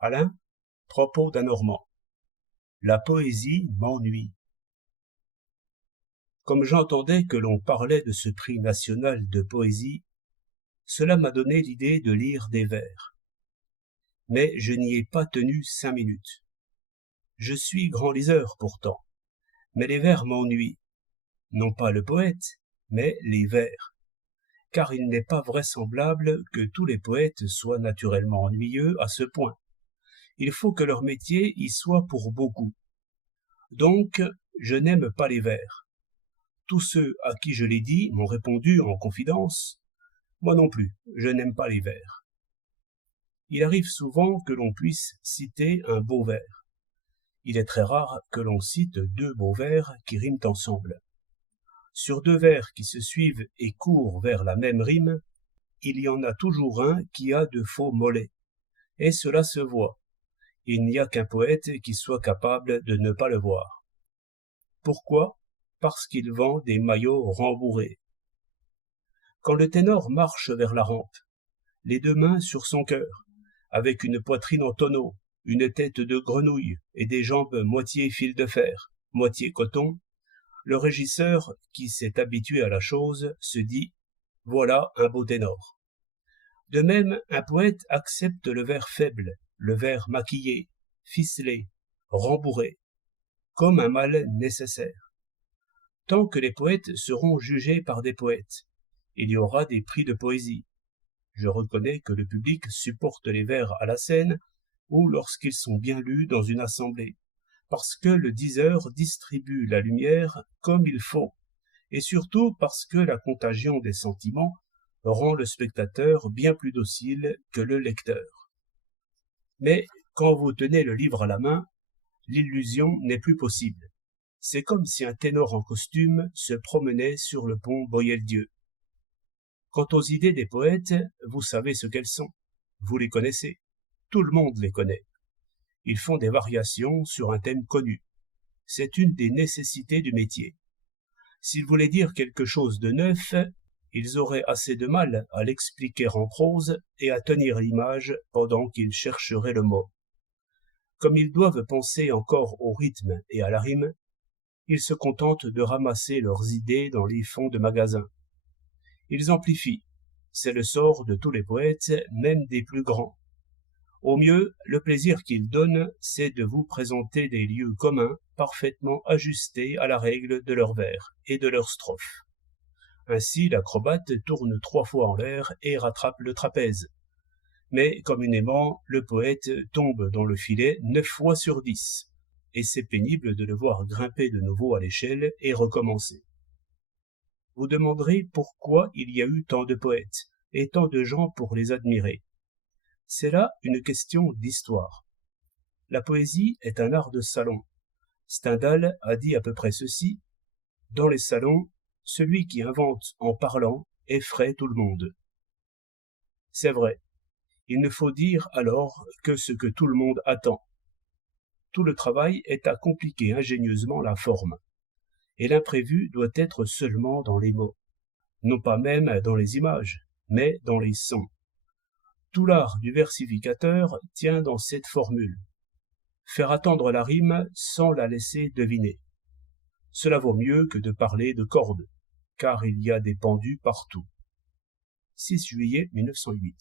Alain, propos d'un Normand. La poésie m'ennuie. Comme j'entendais que l'on parlait de ce prix national de poésie, cela m'a donné l'idée de lire des vers. Mais je n'y ai pas tenu 5 minutes. Je suis grand liseur pourtant, mais les vers m'ennuient. Non pas le poète, mais les vers. Car il n'est pas vraisemblable que tous les poètes soient naturellement ennuyeux à ce point. Il faut que leur métier y soit pour beaucoup. Donc, je n'aime pas les vers. Tous ceux à qui je l'ai dit m'ont répondu en confidence « Moi non plus, je n'aime pas les vers ». Il arrive souvent que l'on puisse citer un beau vers. Il est très rare que l'on cite 2 beaux vers qui riment ensemble. Sur 2 vers qui se suivent et courent vers la même rime, il y en a toujours un qui a de faux mollets. Et cela se voit. Il n'y a qu'un poète qui soit capable de ne pas le voir. Pourquoi ? Parce qu'il vend des maillots rembourrés. Quand le ténor marche vers la rampe, les 2 mains sur son cœur, avec une poitrine en tonneau, une tête de grenouille et des jambes moitié fil de fer, moitié coton, le régisseur, qui s'est habitué à la chose, se dit « Voilà un beau ténor ». De même, un poète accepte le vers faible, le vers maquillé, ficelé, rembourré, comme un mal nécessaire. Tant que les poètes seront jugés par des poètes, il y aura des prix de poésie. Je reconnais que le public supporte les vers à la scène ou lorsqu'ils sont bien lus dans une assemblée, parce que le diseur distribue la lumière comme il faut, et surtout parce que la contagion des sentiments rend le spectateur bien plus docile que le lecteur. Mais quand vous tenez le livre à la main, l'illusion n'est plus possible. C'est comme si un ténor en costume se promenait sur le pont Boieldieu. Quant aux idées des poètes, vous savez ce qu'elles sont. Vous les connaissez. Tout le monde les connaît. Ils font des variations sur un thème connu. C'est une des nécessités du métier. S'ils voulaient dire quelque chose de neuf, ils auraient assez de mal à l'expliquer en prose et à tenir l'image pendant qu'ils chercheraient le mot. Comme ils doivent penser encore au rythme et à la rime, ils se contentent de ramasser leurs idées dans les fonds de magasins. Ils amplifient. C'est le sort de tous les poètes, même des plus grands. Au mieux, le plaisir qu'ils donnent, c'est de vous présenter des lieux communs parfaitement ajustés à la règle de leurs vers et de leurs strophes. Ainsi, l'acrobate tourne 3 fois en l'air et rattrape le trapèze. Mais, communément, le poète tombe dans le filet 9 fois sur 10. Et c'est pénible de le voir grimper de nouveau à l'échelle et recommencer. Vous demanderez pourquoi il y a eu tant de poètes et tant de gens pour les admirer. C'est là une question d'histoire. La poésie est un art de salon. Stendhal a dit à peu près ceci : « Dans les salons, celui qui invente en parlant effraie tout le monde. » C'est vrai. Il ne faut dire alors que ce que tout le monde attend. Tout le travail est à compliquer ingénieusement la forme. Et l'imprévu doit être seulement dans les mots. Non pas même dans les images, mais dans les sons. Tout l'art du versificateur tient dans cette formule. Faire attendre la rime sans la laisser deviner. Cela vaut mieux que de parler de cordes, car il y a des pendus partout. 6 juillet 1908.